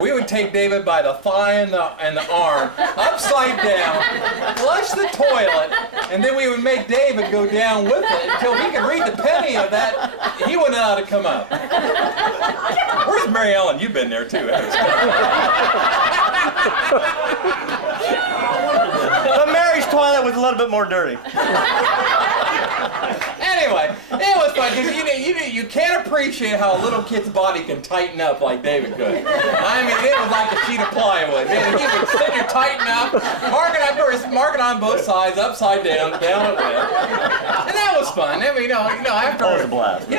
We would take David by the thigh and the arm, upside down, flush the toilet, and then we would make David go down with it until he could read the penny of that. He wouldn't know how to come up. Where's Mary Ellen? You've been there too. But Mary's toilet was a little bit more dirty. Anyway, it was fun because you can't appreciate how a little kid's body can tighten up like David could. I mean, it was like a sheet of plywood. He would sit there, tighten up, mark it on both sides, upside down, down it went. And that was fun. I mean, after That was a blast. If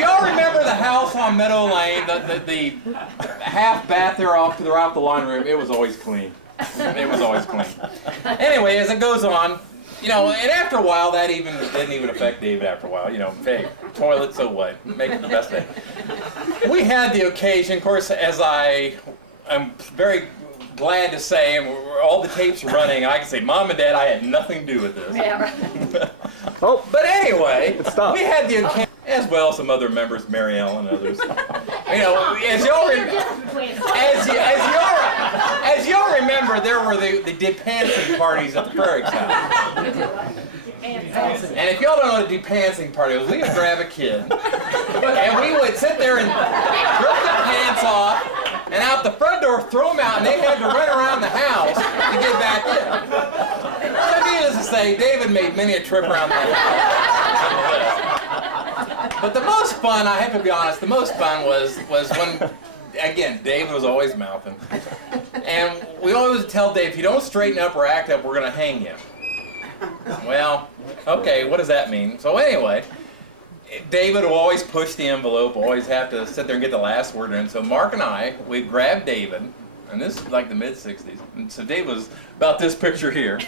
y'all remember the house on Meadow Lane, the half bath there throughout the laundry room, it was always clean. It was always clean. Anyway, as it goes on. And after a while, that didn't even affect David after a while. Hey, toilet, so what? Make it the best day. We had the occasion, of course, as I am very glad to say, and all the tapes are running, I can say, Mom and Dad, I had nothing to do with this. Yeah, right. But anyway, we had the occasion, as well as some other members, Mary Ellen and others. As y'all remember, there were the depancing parties at the Frericks house. And if y'all don't know what a depancing party was, we would grab a kid, and we would sit there and rip their pants off, and out the front door, throw them out, and they had to run around the house to get back in. So needless to say, David made many a trip around the house. But the most fun, I have to be honest, the most fun was when, again, David was always mouthing. And we always tell Dave, if you don't straighten up or act up, we're going to hang you. Well, okay, what does that mean? So anyway, David will always push the envelope, always have to sit there and get the last word in. So Mark and I, we grabbed David, and this is like the mid-60s. And so David was about this picture here.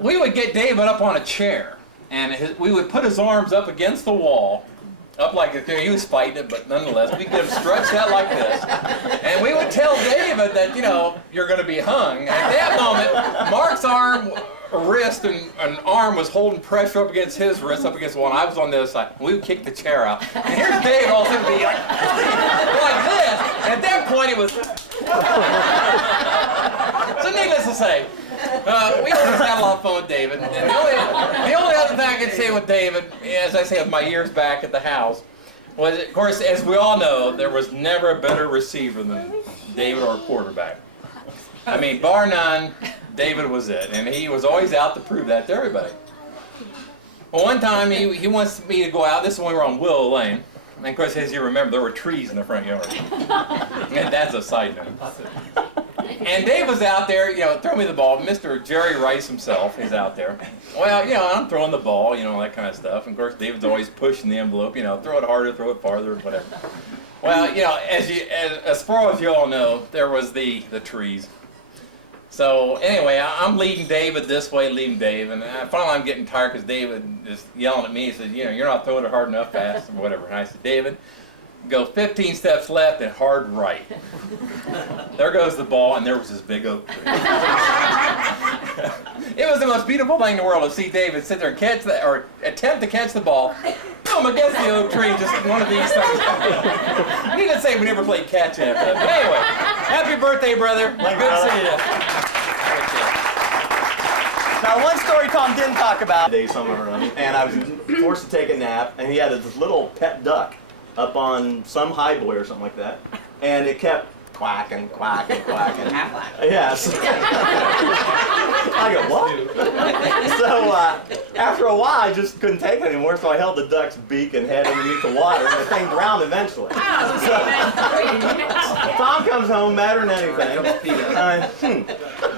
We would get David up on a chair, and we would put his arms up against the wall, up like he was fighting it, but nonetheless, we get him stretched out like this. And we would tell David that, you're going to be hung. And at that moment, Mark's wrist and arm was holding pressure up against his wrist, up against one. I was on the other side. We would kick the chair out. And here's David all of a sudden be like this. And at that point, it was... So needless to say, we always had a lot of fun with David. And the only other thing I can say with David, as I say with my years back at the house, was, of course, as we all know, there was never a better receiver than David or a quarterback. I mean, bar none, David was it. And he was always out to prove that to everybody. Well, one time he wants me to go out. This is when we were on Willow Lane. And of course, as you remember, there were trees in the front yard. And that's a side note. And Dave was out there, throw me the ball. Mr. Jerry Rice himself is out there. Well, I'm throwing the ball, that kind of stuff. And of course, David's always pushing the envelope, throw it harder, throw it farther, whatever. Well, as far as you all know, there was the trees. So anyway, I'm leading David this way, leading Dave, and finally I'm getting tired because David is yelling at me. He says, you're not throwing it hard enough, fast, or whatever. And I said, David, go 15 steps left and hard right. There goes the ball, and there was this big oak tree. It was the most beautiful thing in the world to see David sit there and catch that, or attempt to catch the ball, boom, against the oak tree, just one of these things. I need to say we never played catch after that. But anyway, happy birthday, brother. Good to see you. Now, one story Tom didn't talk about, and I was forced to take a nap, and he had this little pet duck up on some high boy or something like that, and it kept quacking, quacking, quacking. Yes. I go, what? So after a while, I just couldn't take it anymore, so I held the duck's beak and head underneath the water, and the thing drowned eventually. So, Tom comes home, madder than anything.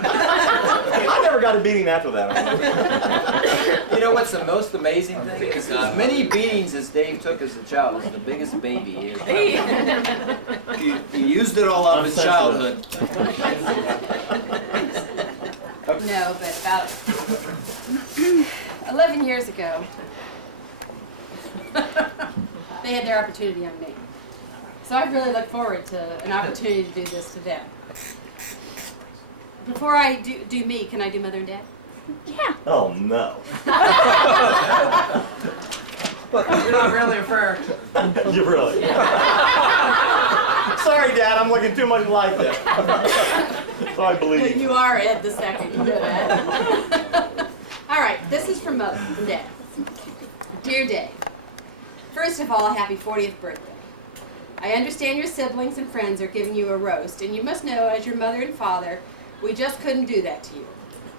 I never got a beating after that. You know what's the most amazing thing? Is as many beatings as Dave took as a child is the biggest baby he is. He used it all up in childhood. No, but about 11 years ago, they had their opportunity on me. So I really look forward to an opportunity to do this to them. Before I do me, can I do Mother and Dad? Yeah. Oh, no. You're not really a Frerick. You really? Sorry, Dad, I'm looking too much like that. So I believe. You are Ed the second. You know that. All right, this is from Mother and Dad. Dear Dave, first of all, happy 40th birthday. I understand your siblings and friends are giving you a roast, and you must know, as your mother and father, we just couldn't do that to you.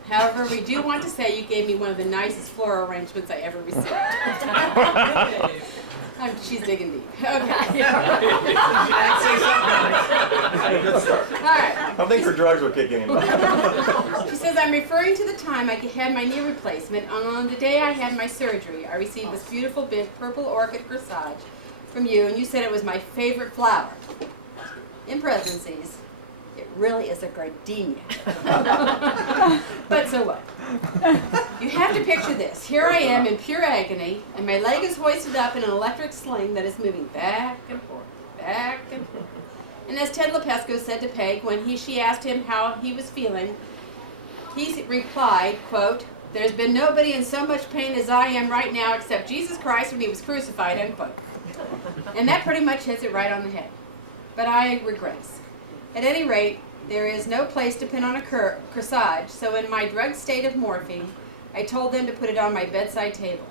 However, we do want to say you gave me one of the nicest floral arrangements I ever received. She's digging deep. Okay. All right. I think her drugs were kicking in. She says, I'm referring to the time I had my knee replacement. On the day I had my surgery, I received this beautiful big purple orchid corsage from you, and you said it was my favorite flower. In parentheses, it really is a gardenia. But so what? You have to picture this. Here I am in pure agony, and my leg is hoisted up in an electric sling that is moving back and forth, back and forth. And as Ted LaPesco said to Peg when she asked him how he was feeling, he replied, quote, there's been nobody in so much pain as I am right now except Jesus Christ when he was crucified, end quote. And that pretty much hits it right on the head. But I regress. At any rate, there is no place to pin on a corsage, so in my drugged state of morphine, I told them to put it on my bedside table.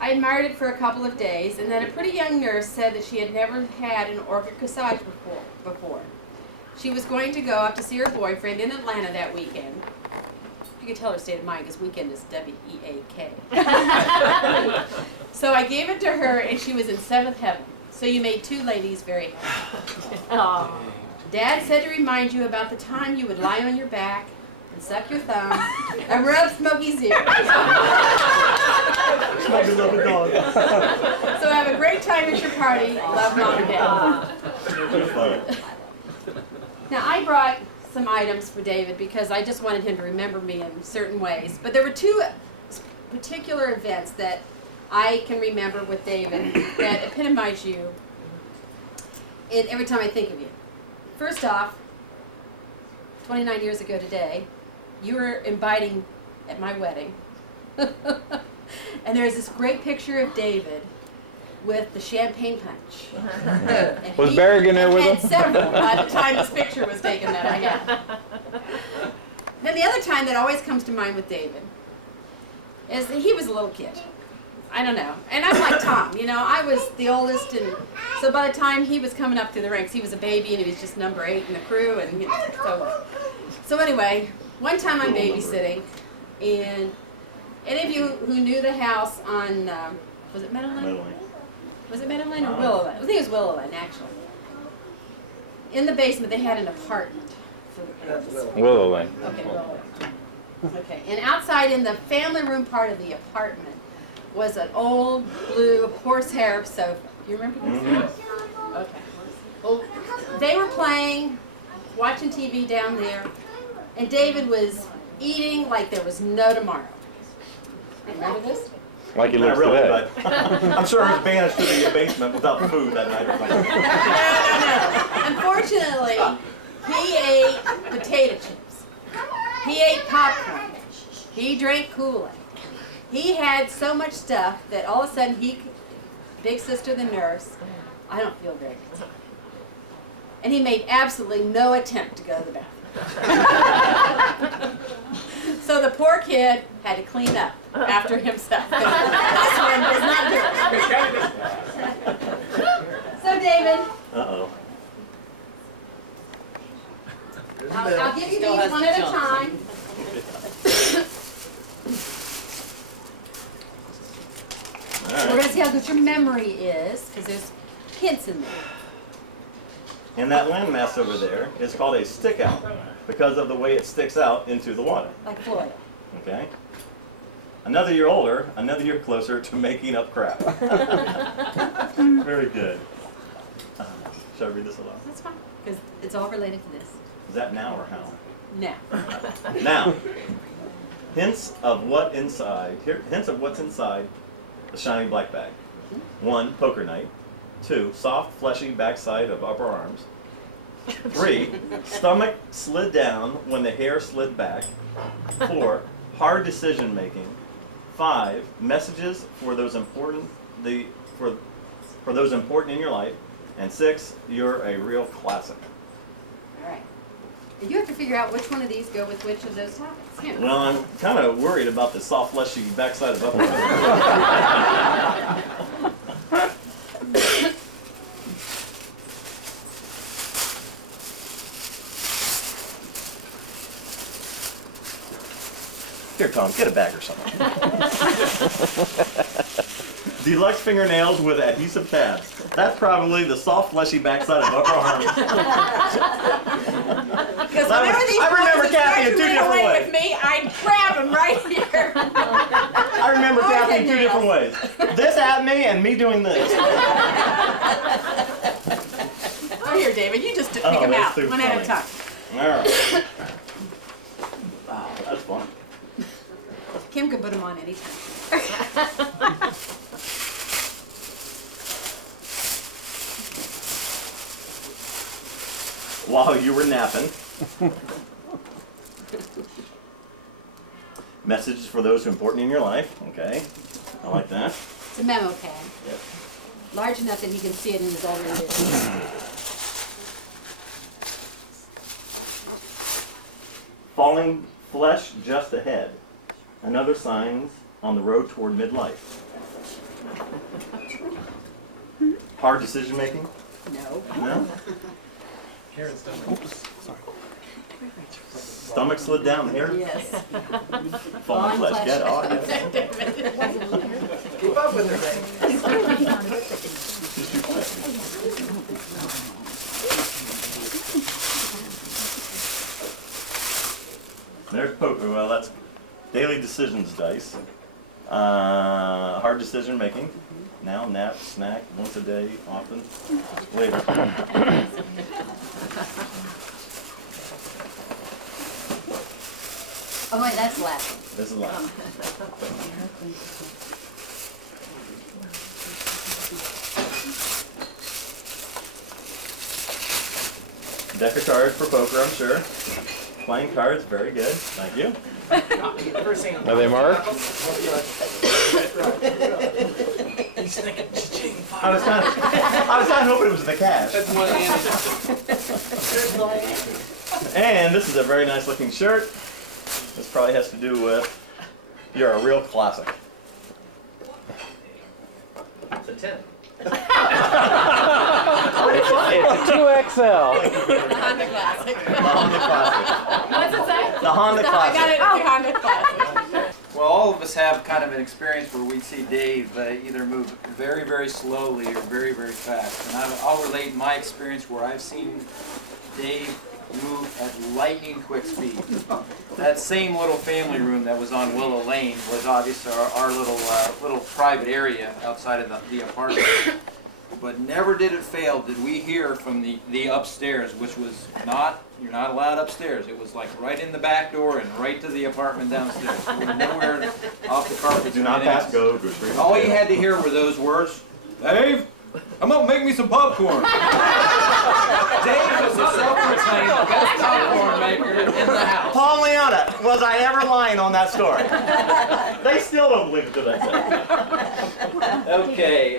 I admired it for a couple of days, and then a pretty young nurse said that she had never had an orchid corsage before. She was going to go up to see her boyfriend in Atlanta that weekend. You can tell her state of mind, because weekend is W-E-A-K. So I gave it to her, and she was in seventh heaven. So you made two ladies very happy. Dad said to remind you about the time you would lie on your back and suck your thumb and rub Smokey's ear. Smokey love a dog. So have a great time at your party. Love, Mom and Dad. Now I brought some items for David because I just wanted him to remember me in certain ways. But there were two particular events that I can remember with David that epitomize you in every time I think of you. First off, 29 years ago today, you were inviting at my wedding. And there's this great picture of David with the champagne punch. Was Berrigan there with him? Several by the time this picture was taken that I had. Then the other time that always comes to mind with David is that he was a little kid. I don't know. And I'm like Tom, you know, I was the oldest, and so by the time he was coming up through the ranks, he was a baby and he was just number 8 in the crew, and you know, so anyway, one time I'm babysitting, and any of you who knew the house on, was it Meadow Lane? Was it Meadow Lane or Willow Lane? I think it was Willow Lane, actually. In the basement, they had an apartment for the kids. Willow Lane. Okay, Willow Lane. Okay, and outside in the family room part of the apartment was an old blue horsehair sofa. Do you remember this? Mm-hmm. Okay. Well, they were playing, watching TV down there, and David was eating like there was no tomorrow. Remember this? Like he Not looks really, today. but I'm sure he was banished to the basement without food that night or something. No. Unfortunately, he ate potato chips. He ate popcorn. He drank Kool-Aid. He had so much stuff that all of a sudden big sister the nurse, I don't feel very good. And he made absolutely no attempt to go to the bathroom. So the poor kid had to clean up after himself. This one does not do it. So David. Uh-oh. I'll give you these one at a time. Right. We're going to see how good your memory is, because there's hints in there. And that landmass over there is called a stick out because of the way it sticks out into the water. Like Florida. Okay? Another year older, another year closer to making up crap. Very good. Should I read this aloud? That's fine, because it's all related to this. Is that now or how? Now. Now, hints of what's inside the shiny black bag. 1, poker night. 2, soft, fleshy backside of upper arms. 3, stomach slid down when the hair slid back. 4, hard decision making. 5, messages for those important for those important in your life. And 6, you're a real classic. All right. You have to figure out which one of these go with which of those topics. Here. Well, I'm kind of worried about the soft, fleshy backside of upper. Here, Tom, get a bag or something. Deluxe fingernails with adhesive tabs. That's probably the soft, fleshy backside of upper arms. Because whenever these I remember boys Kathy in start to 2 run different away ways. with me, I'd grab them right here. I remember Always Kathy in had 2 different ways. This at me and me doing this. Oh, here, David, you just pick Oh, them that's out too one at a funny. time. All right. Wow, that's fun. Kim could put them on anytime. While you were napping. Messages for those who are important in your life. Okay, I like that. It's a memo pad. Yep. Large enough that he can see it in his older edition. Falling flesh just ahead. Another signs on the road toward midlife. Hard decision making? No. No? Stomach slid down here? Yes. Falling flesh. Get it. Oh, I get it. Keep up with her, There's poker. Well, that's daily decisions dice. Hard decision making. Now, nap, snack, once a day, often, later. Oh, wait, that's laughing. This is last. Deck of cards for poker, I'm sure. Playing cards, very good. Thank you. Are they marked? I was kind of hoping it was the cash. And this is a very nice looking shirt. This probably has to do with you're a real classic. It's a 10. It's a 2XL. The Honda Classic. The Honda Classic. What's it say? The Honda I got Classic. it at the Honda Classic. Well, all of us have kind of an experience where we see Dave either move very, very slowly or very, very fast. And I'll relate my experience where I've seen Dave move at lightning quick speed. That same little family room that was on Willow Lane was obviously our little private area outside of the apartment. But never did it fail did we hear from the upstairs, which was not, you're not allowed upstairs. It was like right in the back door and right to the apartment downstairs. We were nowhere off the carpet. Do not pass go. Go straight. All you had to hear were those words, Dave, come up and make me some popcorn. Dave was a self-proclaimed best popcorn maker in the house. Paul Leona, was I ever lying on that story? They still don't believe it to this day. Okay,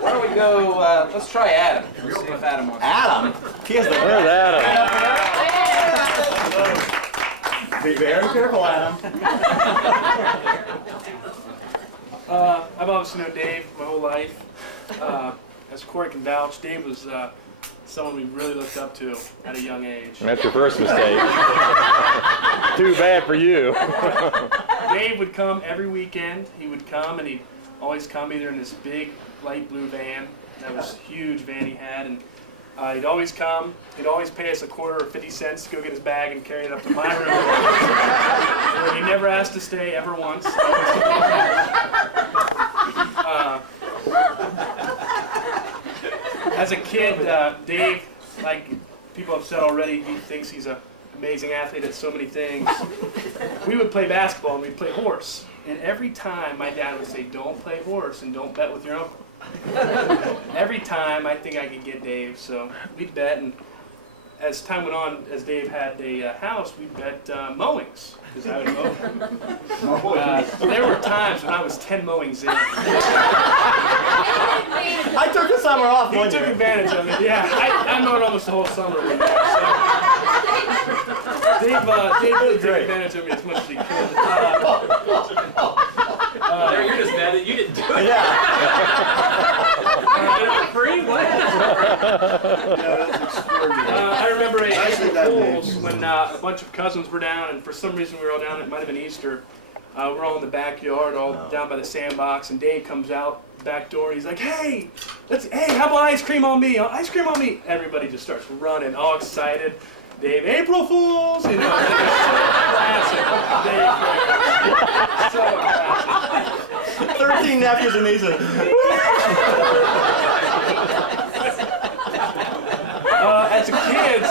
why don't we go, let's try Adam. Let's see if Adam wants to. Adam? He has the Where's Adam? Be very careful, Adam. I've obviously known Dave my whole life. As Corey can vouch, Dave was someone we really looked up to at a young age. That's your first mistake. Too bad for you. Dave would come every weekend. He would come, and he'd always come either in this big light blue van. That was a huge van he had, and he'd always come. He'd always pay us a quarter or 50 cents to go get his bag and carry it up to my room. He never asked to stay ever once. As a kid, Dave, like people have said already, he thinks he's an amazing athlete at so many things. We would play basketball and we'd play horse. And every time my dad would say, don't play horse and don't bet with your uncle. Every time I think I could get Dave, so we'd bet. And as time went on, as Dave had a house, we bet mowings. Because I would mow. There were times when I was 10 mowings in. I took the summer off. He took advantage of it. Yeah, I mowed almost the whole summer with that. So. Dave really took advantage of me as much as he could. You're just mad that you didn't do it. Yeah. Free? What? I remember at pools when a bunch of cousins were down, and for some reason we were all down. It might have been Easter. We're all in the backyard, all down by the sandbox, and Dave comes out the back door. He's like, "Hey, how about ice cream on me? Ice cream on me!" Everybody just starts running, all excited. Dave, April Fools, you know. So classic, Dave. So classic. 13 nephews and nieces. As a kid,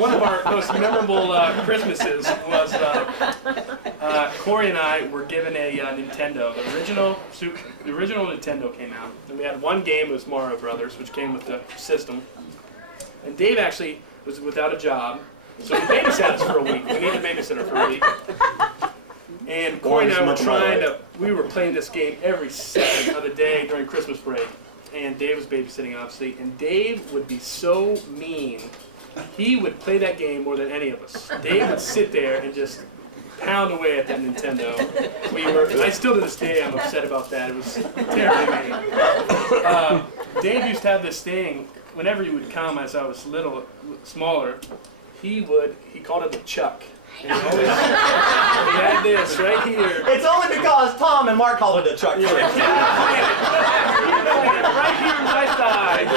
one of our most memorable Christmases was Corey and I were given a Nintendo. The original Nintendo came out, and we had one game. It was Mario Brothers, which came with the system. And Dave actually was without a job, so he babysat us for a week. We needed a babysitter for a week. And Corey and I we were playing this game every second of the day during Christmas break. And Dave was babysitting, obviously, and Dave would be so mean. He would play that game more than any of us. Dave would sit there and just pound away at that Nintendo. I still to this day, I'm upset about that. It was terribly mean. Dave used to have this thing, whenever he would come as I was smaller, he called it the Chuck. And he had this right here. It's only because Tom and Mark called it a truck. Yeah, right here in my thigh. And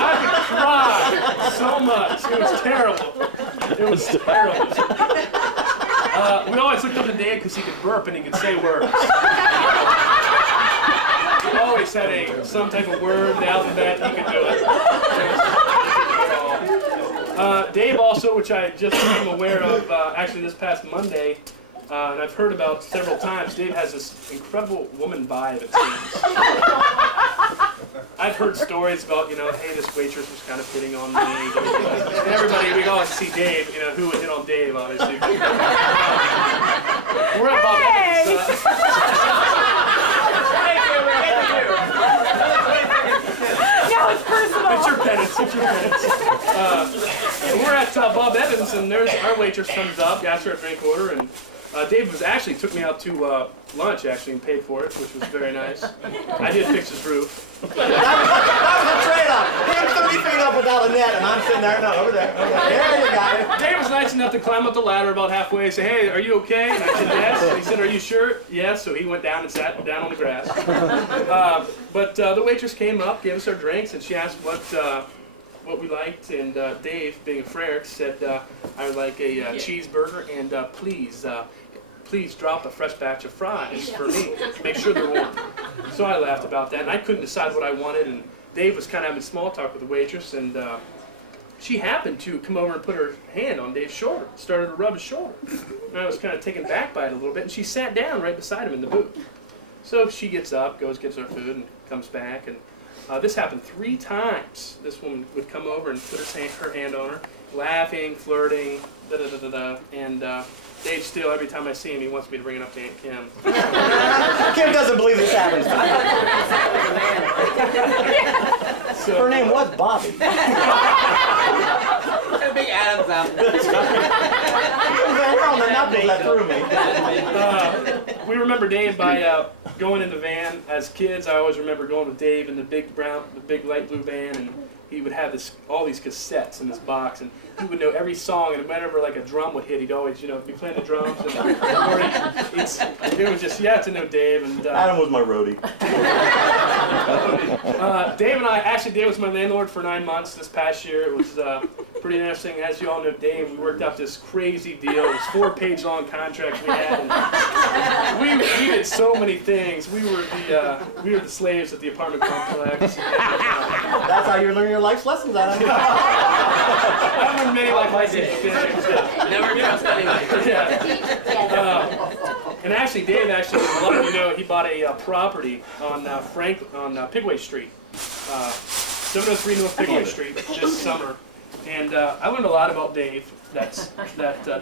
I could cry so much. It was terrible. It was terrible. We always looked up to Dave because he could burp and he could say words. He always had some type of word, the alphabet, he could do it. Dave also, which I just became aware of actually this past Monday, and I've heard about several times, Dave has this incredible woman vibe, it seems. I've heard stories about, hey, this waitress was kind of hitting on me. And everybody, we always see Dave, who would hit on Dave, obviously. We're at Bob Evans. It's personal. It's your penance. We're at Bob Evans, and there's our waitress comes up, asks her a drink order, and Dave took me out to lunch and paid for it, which was very nice. I did fix his roof. That was a trade-off. Him 30 feet up without a net, and I'm sitting there, over there. There you got it. Dave was nice enough to climb up the ladder about halfway and say, "Hey, are you okay?" And I said, "Yes." And he said, "Are you sure?" "Yes." So he went down and sat down on the grass. But the waitress came up, gave us our drinks, and she asked what we liked. And Dave, being a Frericks, said, "I would like a cheeseburger, and please drop a fresh batch of fries for me. Make sure they're warm." So I laughed about that, and I couldn't decide what I wanted, and Dave was kind of having small talk with the waitress, and she happened to come over and put her hand on Dave's shoulder, started to rub his shoulder. And I was kind of taken back by it a little bit, and she sat down right beside him in the booth. So she gets up, goes, gets her food, and comes back, and this happened 3 times. This woman would come over and put her hand on her, laughing, flirting, da-da-da-da-da, and Dave still, every time I see him, he wants me to bring it up to Aunt Kim. Kim doesn't believe this happens to me. Her name was Bobby. A big Adam's apple. We're on the knuckles that threw me. We remember Dave by going in the van as kids. I always remember going with Dave in the big light blue van, and he would have all these cassettes in this box, and he would know every song, and whenever like a drum would hit, he'd always, be playing the drums, and it was just, you have to know Dave. And Adam was my roadie. Dave and Dave was my landlord for 9 months this past year. It was pretty interesting. As you all know, Dave, we worked out this crazy deal. It was 4-page long contract we had, and we did so many things. We were the slaves at the apartment complex. That's how you're learning your life's lessons, Adam. I learned many life lessons. Never trust anyone. And actually, Dave he bought a property on Pigway Street, 703 North Pigway Street this summer. And I learned a lot about Dave that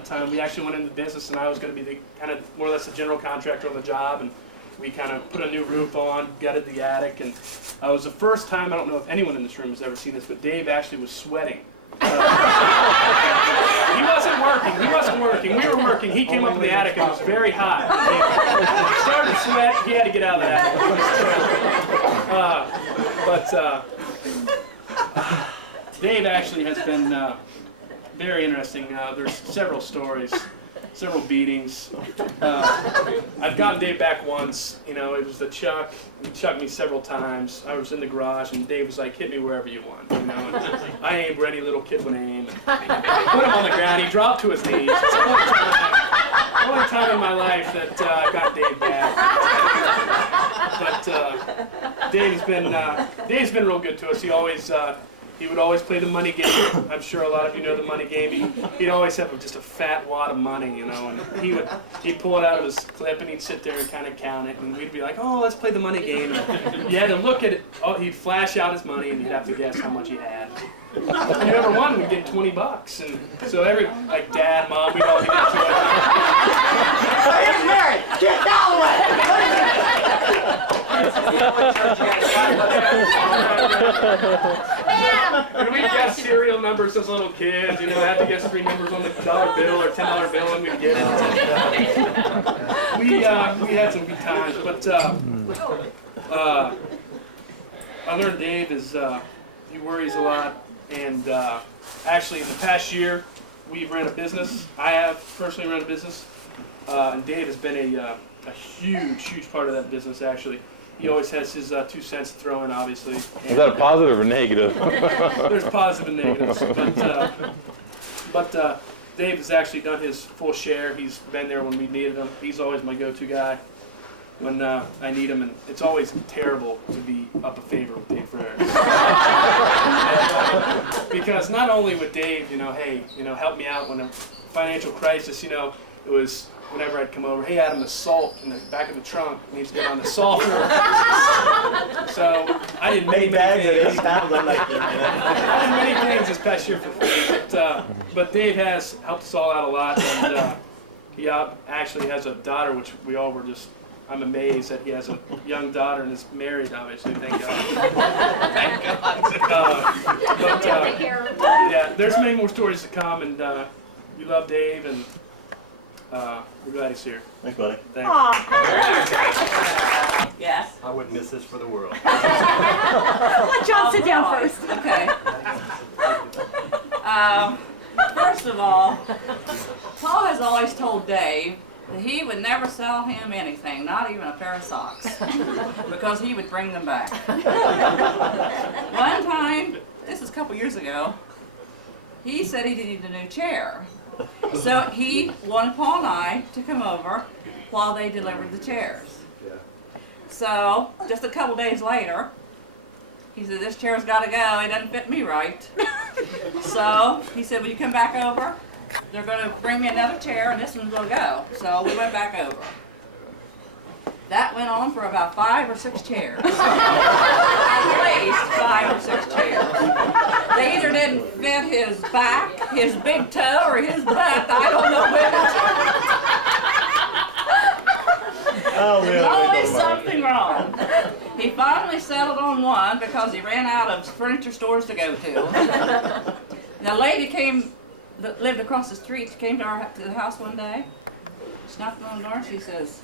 time. We actually went into business, and I was going to be the kind of more or less the general contractor on the job, and we kind of put a new roof on, gutted the attic, and it was the first time, I don't know if anyone in this room has ever seen this, but Dave actually was sweating. He wasn't working, we were working. He came up in the attic and it was very hot. He started to sweat, he had to get out of the attic. Dave actually has been very interesting. There's several stories, several beatings. I've gotten Dave back once. You know, it was the Chuck. He chucked me several times. I was in the garage, and Dave was like, "Hit me wherever you want." You know, and I aimed where any little kid would aim. And put him on the ground. He dropped to his knees. It's the only time in my life that I got Dave back. But Dave's been real good to us. He would always play the money game. I'm sure a lot of you know the money game. He'd always have just a fat wad of money, you know, and he'd pull it out of his clip and he'd sit there and kind of count it, and we'd be like, oh, let's play the money game. And you had to look at it. Oh, he'd flash out his money and you'd have to guess how much he had. And whoever won would get $20, and so like Dad, Mom, we'd all get into it. Hey, Mary, get that And we'd guess serial numbers as little kids, you know, I had to guess 3 numbers on the $1 bill or $10 bill, and we'd get it. We had some good times, but I learned Dave is he worries a lot, and actually in the past year we've ran a business. I have personally run a business, and Dave has been a huge part of that business. Actually, he always has his 2 cents to throw in, obviously. Is that a positive or negative? There's positive and negatives, but Dave has actually done his full share. He's been there when we needed him. He's always my go-to guy when I need him, and it's always terrible to be up a favor with Dave Frericks. Because not only would Dave, you know, hey, you know, help me out when a financial crisis, you know, it was whenever I'd come over, hey Adam, the salt in the back of the trunk needs to get on the salt floor. So I did many bags at 80 things. pounds, I'm like, I did many things this past year for free, but Dave has helped us all out a lot, and he actually has a daughter, which we all were just, I'm amazed that he has a young daughter and is married, obviously, thank God. Thank God. Yeah, there's many more stories to come, and we love Dave, and we're glad he's here. Thanks, buddy. Thanks. Yes. I wouldn't miss this for the world. Let John sit down first. Okay. First of all, Paul has always told Dave that he would never sell him anything, not even a pair of socks, because he would bring them back. One time, this is a couple years ago, he said he needed a new chair. So he wanted Paul and I to come over while they delivered the chairs. So, just a couple days later, he said, this chair's got to go, it doesn't fit me right. So, he said, will you come back over? They're going to bring me another chair and this one's going to go. So, we went back over. That went on for about 5 or 6 chairs. At least 5 or 6 chairs. They either didn't fit his back, his big toe, or his butt. I don't know which. Oh, There's always something wrong. He finally settled on one because he ran out of furniture stores to go to. The lady that lived across the street, came to the house one day. She knocked on the door and she says,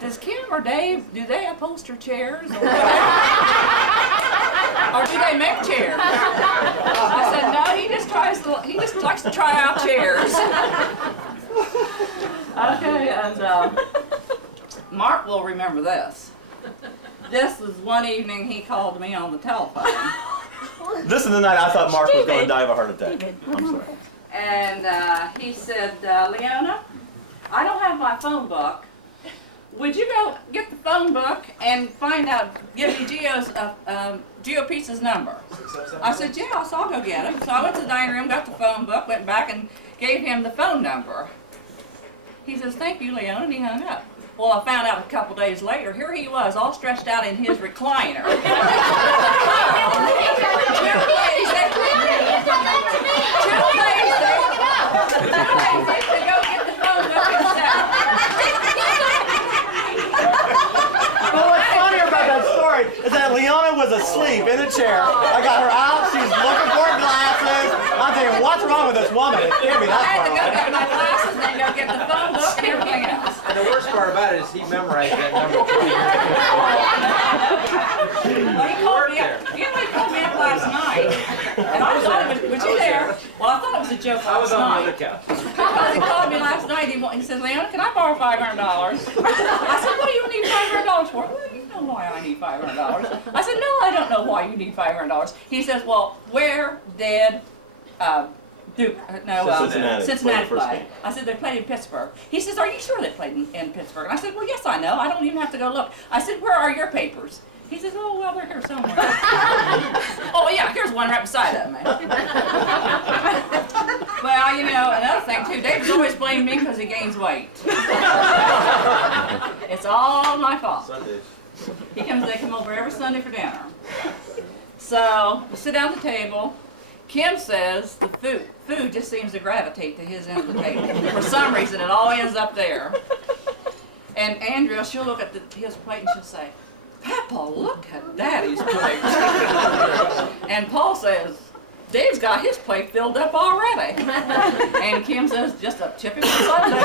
does Kim or Dave, do they upholster chairs? Or do they make chairs? I said, no, he just likes to try out chairs. Okay, and Mark will remember this. This was one evening he called me on the telephone. This is the night I thought Mark was going to die of a heart attack. I'm sorry. And he said, Leona, I don't have my phone book. Would you go get the phone book and find out, give me Geo Pete's number? I said, yeah, so I'll go get him. So I went to the dining room, got the phone book, went back and gave him the phone number. He says, thank you, Leona, and he hung up. Well, I found out a couple days later, here he was, all stretched out in his recliner. 2 days to go get the phone book himself. But what's funny about that story is that Leona was asleep in a chair. I got her out. She's looking for her glasses. I'm thinking, what's wrong with this woman? It can't be I that had far to go away. get my glasses and then go get the phone book and everything else. And the worst part about it is he memorized that number 20 years ago. Well, he called me up. You know, he called me up last night, and I thought it was you there? Well, I thought it was a joke I was last on the night. other couch. Because he called me last night. He says, Leona, can I borrow $500? I said, what do you need $500 for? Well, you know why I need $500. I said, no, I don't know why you need $500. He says, well, where did Cincinnati Cincinnati played the first play? game. I said, they played in Pittsburgh. He says, are you sure they played in Pittsburgh? And I said, well, yes, I know. I don't even have to go look. I said, where are your papers? He says, oh, well, they're here somewhere. Oh, yeah, here's one right beside of me. Well, you know, another thing, too, David's always blamed me because he gains weight. It's all my fault. Sundays. They come over every Sunday for dinner. So, we sit down at the table. Kim says the food just seems to gravitate to his end of the table. For some reason, it all ends up there. And Andrea, she'll look at his plate and she'll say, Papa, look at Daddy's plate. And Paul says, Dave's got his plate filled up already. And Kim says, just a typical Sunday.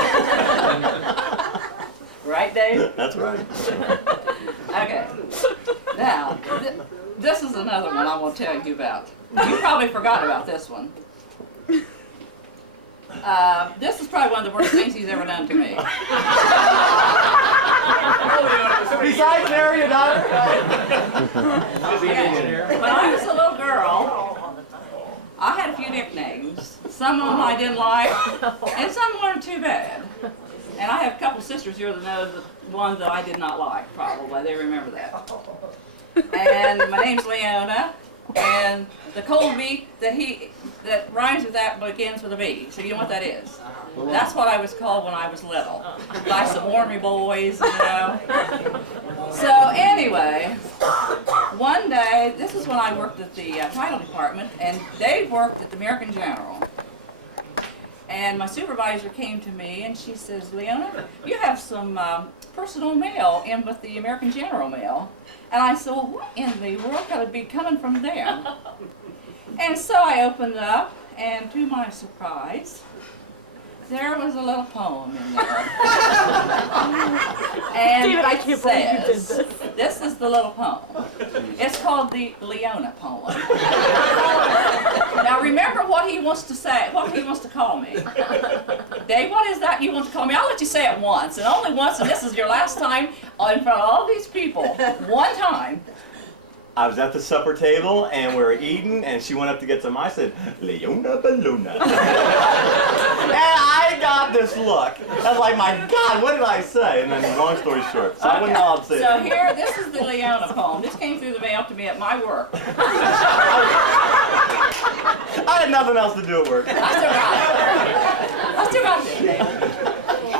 Right, Dave? That's right. Okay. Now, this is another one I want to tell you about. You probably forgot about this one. This is probably one of the worst things he's ever done to me. Besides marry your daughter? When I was a little girl, I had a few nicknames. Some of them I didn't like, and some weren't too bad. And I have a couple sisters here that know the ones that I did not like, probably. They remember that. And my name's Leona, and the cold beat that rhymes with that begins with a B. So you know what that is? That's what I was called when I was little. By some ornery boys, you know. So anyway, one day, this is when I worked at the title department, and Dave worked at the American General. And my supervisor came to me and she says, Leona, you have some personal mail in with the American General mail. And I said, well, what in the world could it be coming from them? And so I opened up, and to my surprise, there was a little poem in there. And David, I it can't believe you did says, this is the little poem. It's called the Leona poem. Now remember what he wants to say, what he wants to call me. Dave, what is that you want to call me? I'll let you say it once, and only once, and this is your last time in front of all these people. One time. I was at the supper table and we were eating and she went up to get some. I said, Leona Baluna. And I got this look. I was like, my God, what did I say? And then long story short, so I wouldn't know how to say it. So here, this is the Leona poem. This came through the mail to me at my work. I had nothing else to do at work. I still got this, David.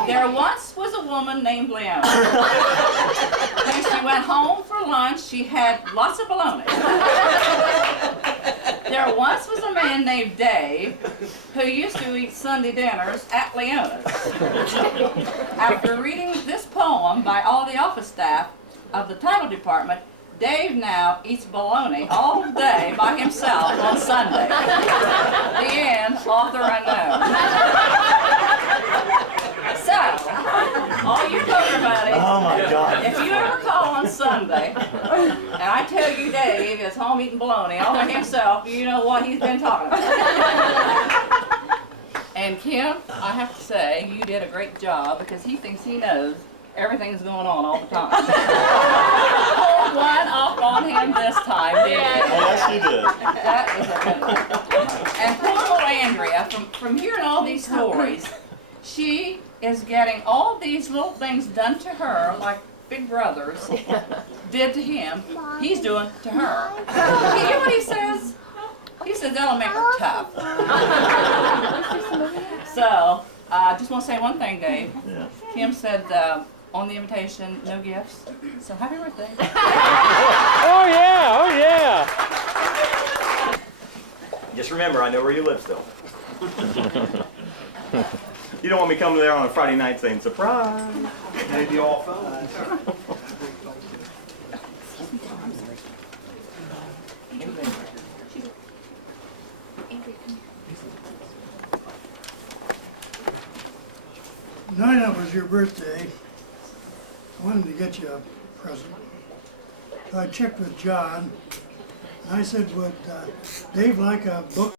There once was a woman named Leona. When she went home for lunch, she had lots of bologna. There once was a man named Dave who used to eat Sunday dinners at Leona's. After reading this poem by all the office staff of the title department, Dave now eats bologna all day by himself on Sunday. The end, author unknown. So, all you poker buddies, Oh my God. if you ever call on Sunday, and I tell you Dave is home eating bologna all by himself, you know what he's been talking about. And Kim, I have to say, you did a great job because he thinks he knows everything's going on all the time. Pulled one off on him this time, didn't you? Yes, you did. That is a good one. And poor little Andrea, from hearing all these stories, she is getting all these little things done to her like big brothers did to him, he's doing to her. You know what he says? He says that'll make her tough. So, I just want to say one thing, Dave. Yeah. Kim said on the invitation, no gifts. So happy birthday. Oh yeah, oh yeah. Just remember, I know where you live still. You don't want me coming there on a Friday night saying, surprise. Maybe all fun. Knowing it was your birthday, I wanted to get you a present. So I checked with John, and I said, would Dave like a book